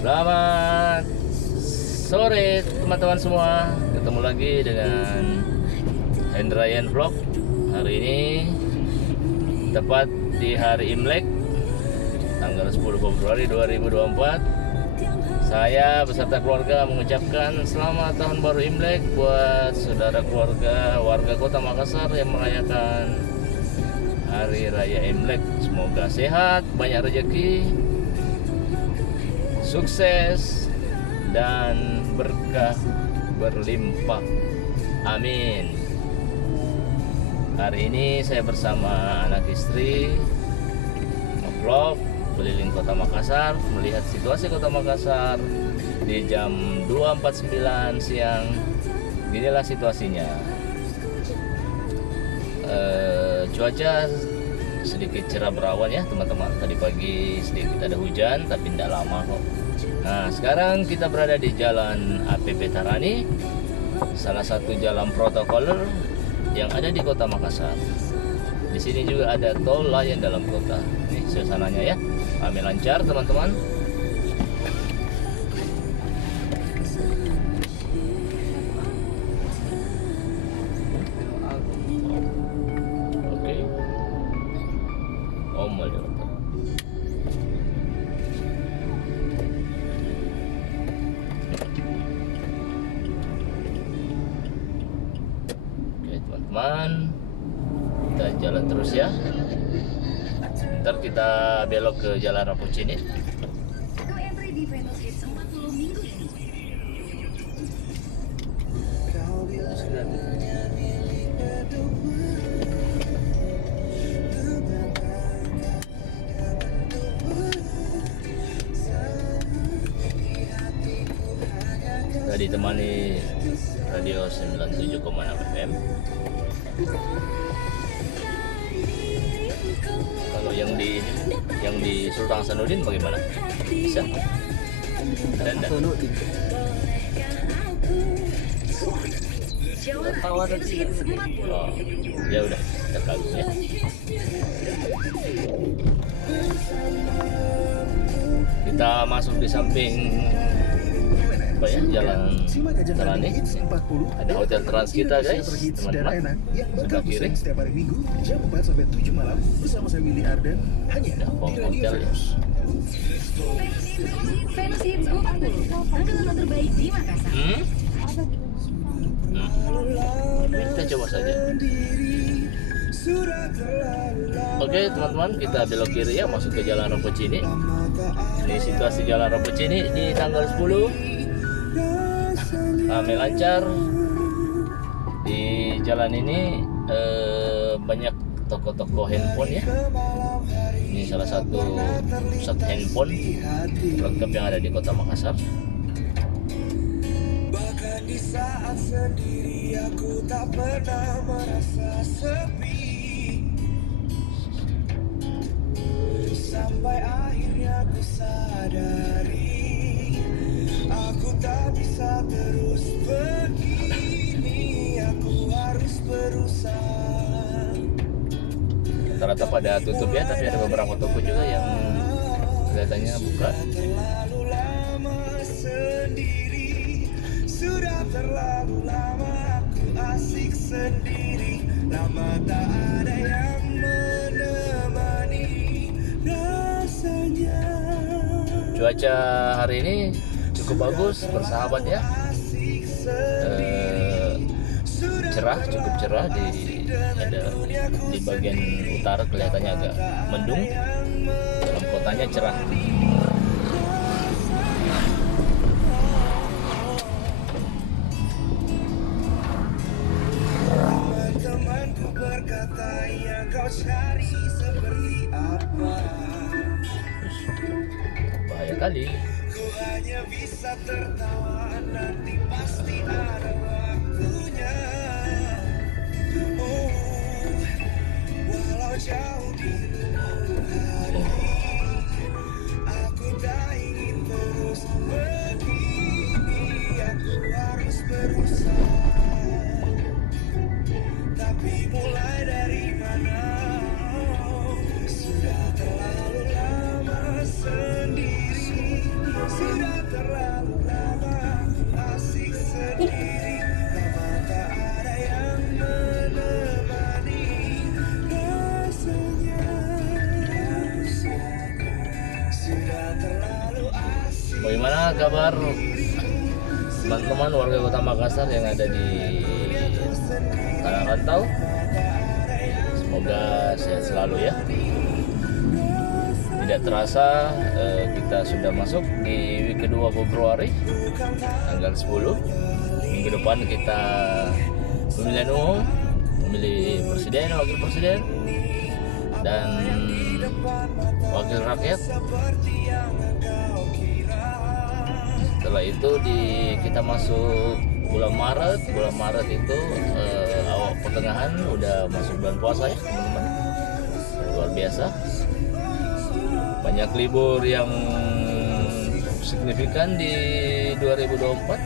Selamat sore teman-teman semua. Ketemu lagi dengan Hendrayan Vlog. Hari ini tepat di hari Imlek, tanggal 10 Februari 2024. Saya beserta keluarga mengucapkan selamat tahun baru Imlek buat saudara keluarga warga Kota Makassar yang merayakan Hari Raya Imlek. Semoga sehat, banyak rezeki, sukses, dan berkah berlimpah. Amin. Hari ini saya bersama anak istri nge-vlog keliling Kota Makassar, melihat situasi Kota Makassar di jam 2.49 siang. Inilah situasinya. Cuaca sedikit cerah berawan ya teman-teman. Tadi pagi sedikit ada hujan tapi tidak lama kok. Nah, sekarang kita berada di Jalan APP Tarani, salah satu jalan protokoler yang ada di Kota Makassar. Di sini juga ada tol layang dalam kota. Ini suasananya ya. Kami lancar teman-teman. Oke. Oh my God. Teman-teman, kita jalan terus ya. Ntar kita belok ke Jalan Rapuccini. Kita ditemani radio 97,6 FM. Kalau yang di Sultan Hasanuddin bagaimana? Bisa? Ada enggak? Oh, ya udah, kita kagum ya. Kita masuk di samping apa ya, Jalan Tarani. Ada hotel Trans kita guys, teman-teman. Sebelah kiri. Setiap hari Minggu jam 4 sampai 7 malam bersama saya Willy Arden hanya di Radio Hotel ya. Venus Hits 40, angkatan terbaik di Makassar. Kita coba saja. Oke teman-teman, kita belok kiri ya, masuk ke Jalan Rapuccini. Ini situasi Jalan Rapuccini di tanggal 10. Kami lancar di jalan ini. Banyak toko-toko handphone ya. Ini salah satu pusat handphone lengkap yang ada di Kota Makassar. Bahkan di saat sendiri aku tak pernah merasa sepi, sampai akhirnya ku sadari aku tak bisa terus begini, aku harus berusaha. Rata-rata pada tutup ya, tapi ada beberapa toko juga yang kelihatannya buka. Terlalu lama sendiri, sudah terlalu lama aku asik sendiri, lama tak ada yang menemani rasanya. Cuaca hari ini cukup bagus, bersahabat ya. Cerah, cukup cerah. Di bagian utara kelihatannya agak mendung, dalam kotanya cerah. Teman-temanku berkata yang kau cari seperti apa, Bahaya kali. ku hanya bisa tertawa, nanti pasti ada waktunya. Oh, walau jauh di luar hati, aku tak ingin terus begini, aku harus berusaha. Tapi mulai dari mana? Sudah terlalu lama sendiri, sudah Bagaimana kabar teman-teman warga Kota Makassar yang ada di tanah rantau? Semoga sehat selalu ya. Tidak terasa kita sudah masuk di week kedua Februari tanggal 10. Minggu depan kita pemilihan umum, memilih presiden, wakil presiden, dan wakil rakyat. Setelah itu kita masuk bulan Maret. Bulan Maret itu awal pertengahan udah masuk bulan puasa ya teman-teman. Luar biasa. Banyak libur yang signifikan di 2024.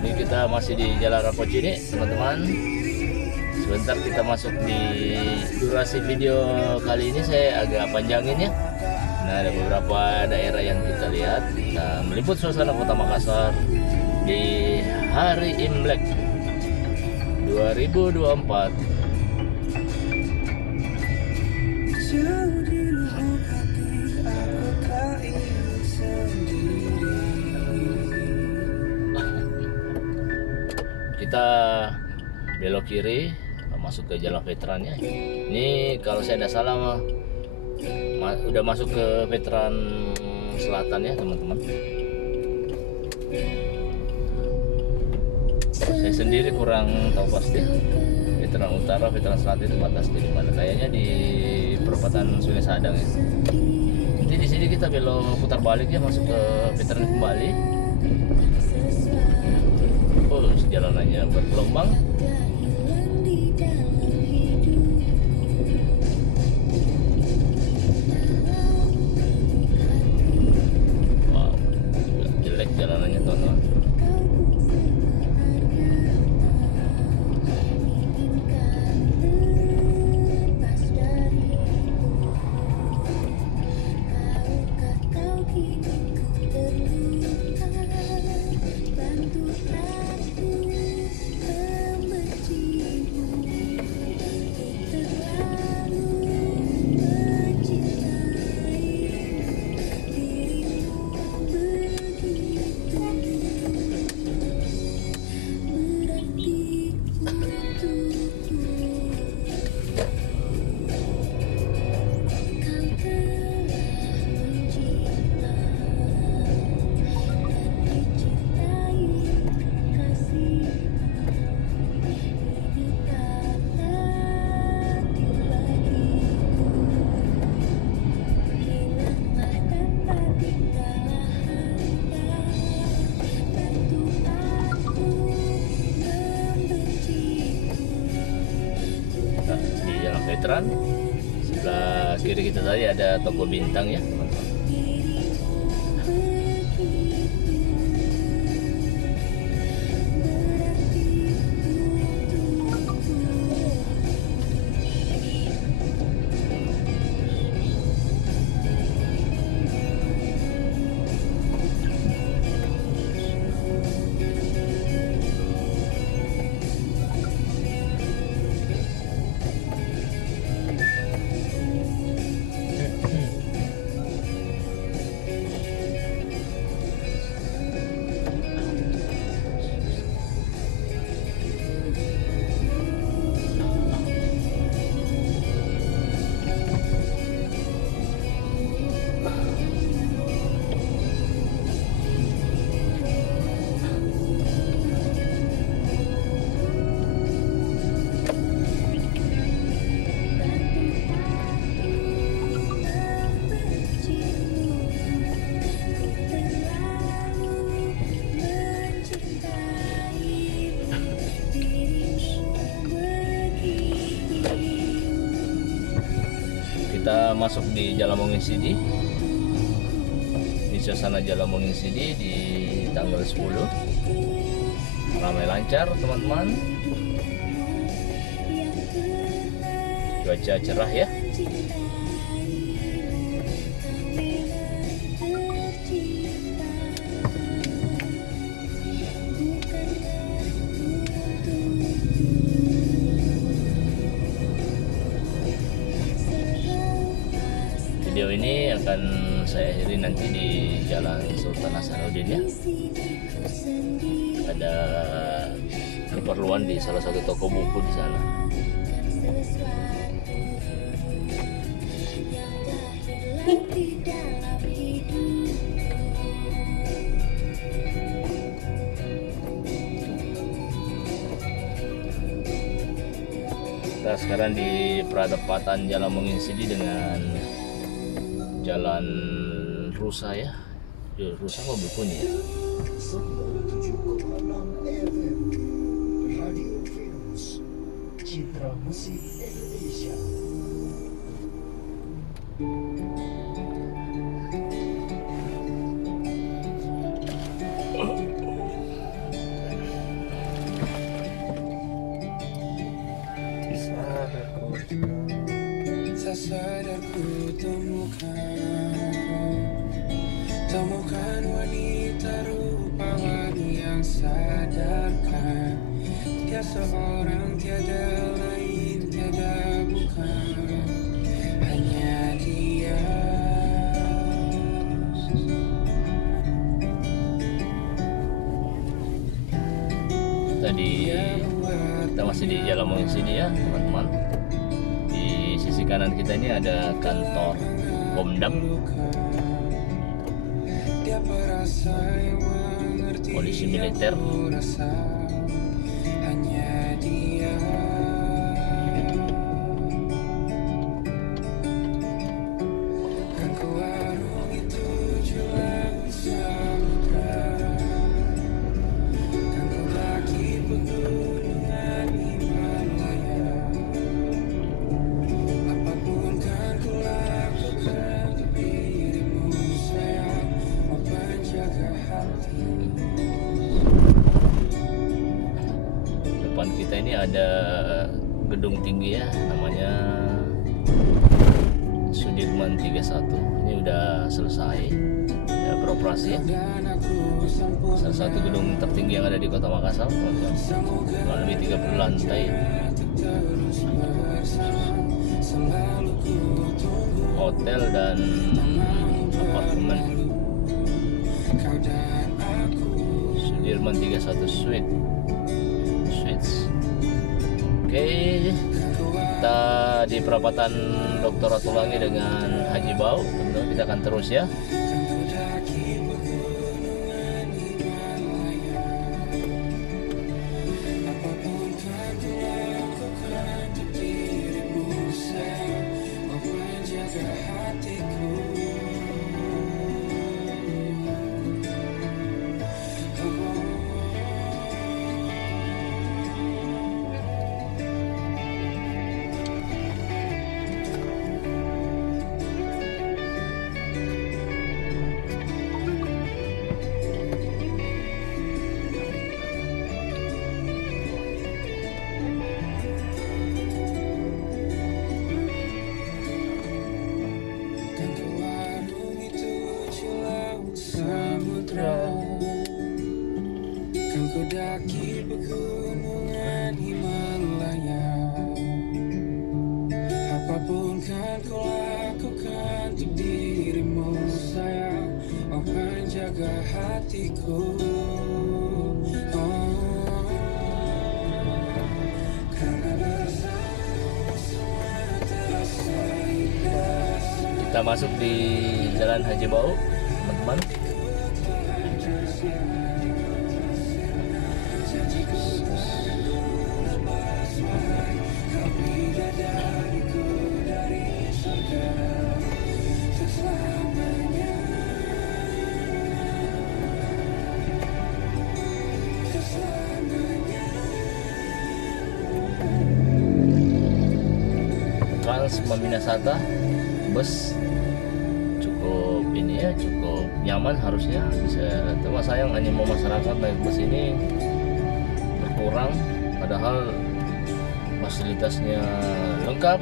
Ini kita masih di Jalan Rapocini teman-teman. Sebentar kita masuk di durasi video kali ini, saya agak panjangin ya. Nah, ada beberapa daerah yang kita lihat. Kita meliput suasana Kota Makassar di hari Imlek 2024. Kita belok kiri masuk ke jalan veterannya. Ini kalau saya tidak salah udah masuk ke veteran selatan ya teman-teman. Saya sendiri kurang tahu pasti veteran utara, veteran selatan itu batasnya di mana. Kayaknya di perempatan Sungai Sadang ya. Nanti di sini kita belok putar balik ya, masuk ke veteran kembali. Oh, jalanannya bergelombang. Wow, jelek jalanannya teman-teman. Veteran sebelah kiri kita tadi ada toko bintang ya teman-teman. Kita masuk di Jalan Mongin Sidi. Di suasana Jalan Mongin Sidi di tanggal 10. Ramai lancar teman-teman. Cuaca cerah ya. video ini akan saya akhiri nanti di Jalan Sultan Hasanuddin ya. Ada keperluan di salah satu toko buku di sana. Kita sekarang di perapatan Jalan Menginsidi dengan Jalan Rusa ya. Rusa apa bukunya ya? 97,6 FM Radio Venus Citra Musik Indonesia. Sadarku temukan wanita rupawan yang sadarkan dia seorang tiada lain tiada bukan hanya dia. Tadi kita masih di Jalan Menginsidi ya teman-teman. Di sisi kanan kita ini ada kantor Pomdam, polisi militer. Hanya dia. Kan ku warungi tujuh laut samudra, kan ku daki pegunungan Himalaya. Apapun kan ku lakukan untuk dirimu sayang, mau penjaga hati. Depan kita ini ada gedung tinggi ya, namanya Sudirman 31. Ini udah selesai ya, beroperasi ya. Salah satu gedung tertinggi yang ada di Kota Makassar, teman-teman. Kurang lebih 30 lantai. Hotel dan apartemen. Sudirman 31 Suites. Oke, kita di perapatan Dr. Ratulangi dengan Haji Bau. Teman-teman, kita akan terus ya. Kan ku daki pegunungan Himalaya. Apapun kan ku lakukan untuk dirimu sayang, oh penjaga hatiku. Karena bersamamu semua terasa indah. Kita masuk di Jalan Haji Bau, teman-teman. Trans Maminasata bus cukup ini ya, cukup nyaman, harusnya bisa. Cuma sayang animo masyarakat naik bus ini berkurang, padahal fasilitasnya lengkap,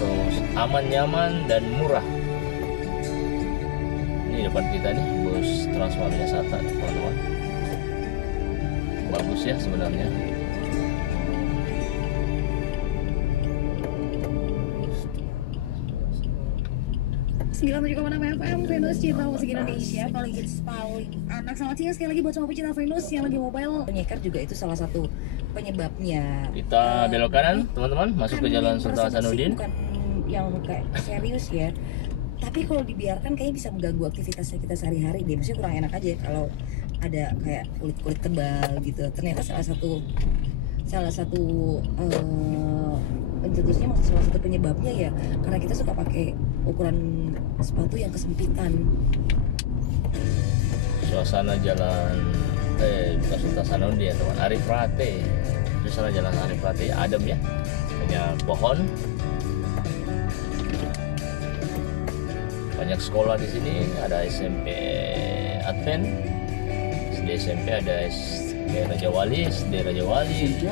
terus aman, nyaman, dan murah. Ini depan kita nih bus Trans Maminasata, teman-teman. Bagus ya sebenarnya. 97,6 FM Venus Cinta Musik Indonesia paling hits paling anak. Selamat siang sekali lagi buat semua pecinta Venus yang lagi mobile. Nyeker juga itu salah satu penyebabnya. Kita belok kanan teman-teman, masuk ke Jalan Sultan Hasanuddin. Bukan yang kayak serius ya, tapi kalau dibiarkan kayaknya bisa mengganggu aktivitasnya kita sehari-hari deh. Maksudnya kurang enak aja kalau ada kayak kulit tebal gitu. Ternyata salah satu pencetusnya, maksud salah satu penyebabnya ya karena kita suka pakai ukuran sepatu yang kesempitan. Suasana jalan bukan Sultan Hasanuddin ya teman, Arif Rate. Suasana jalan Arif Rate adem ya, banyak pohon, banyak sekolah di sini. Ada SMP Advent, SD SMP, ada SD Raja Wali, SD Raja Wali,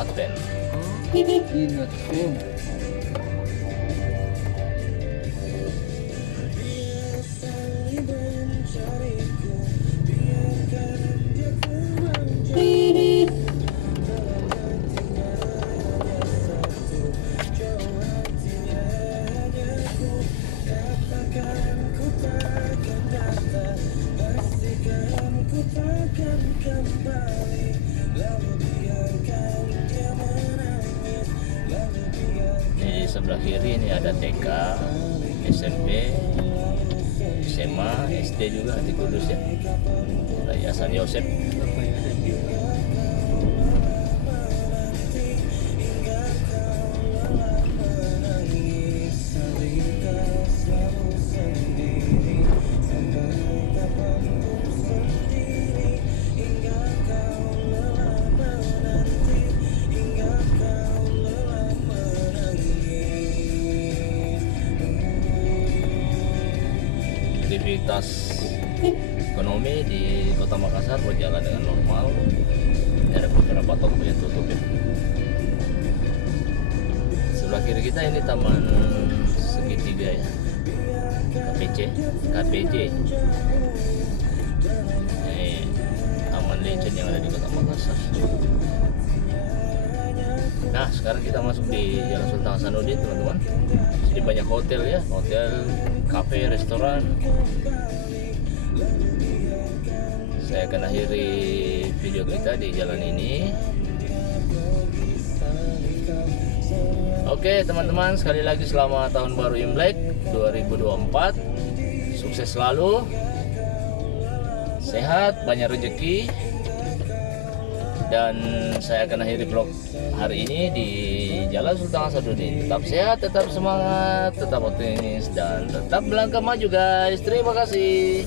Advent. Di sebelah kiri ini ada TK, SMP, SMA, SD juga di Kudus ya. Ada Yayasan Yosep. Aktivitas ekonomi di Kota Makassar berjalan dengan normal. Ada beberapa toko yang tutup ya. Sebelah kiri kita ini Taman Segitiga ya, KPJ. Ini Taman Legend yang ada di Kota Makassar. Nah, sekarang kita masuk di Jalan Sultan Hasanuddin teman-teman. Sini banyak hotel ya, hotel, kafe, restoran. Saya akan akhiri video kita di jalan ini. Oke teman-teman, sekali lagi selamat tahun baru Imlek 2024. Sukses selalu, sehat, banyak rezeki. Dan saya akan akhiri vlog hari ini di Jalan Sultan Hasanuddin. Tetap sehat, tetap semangat, tetap optimis, dan tetap melangkah maju guys. Terima kasih.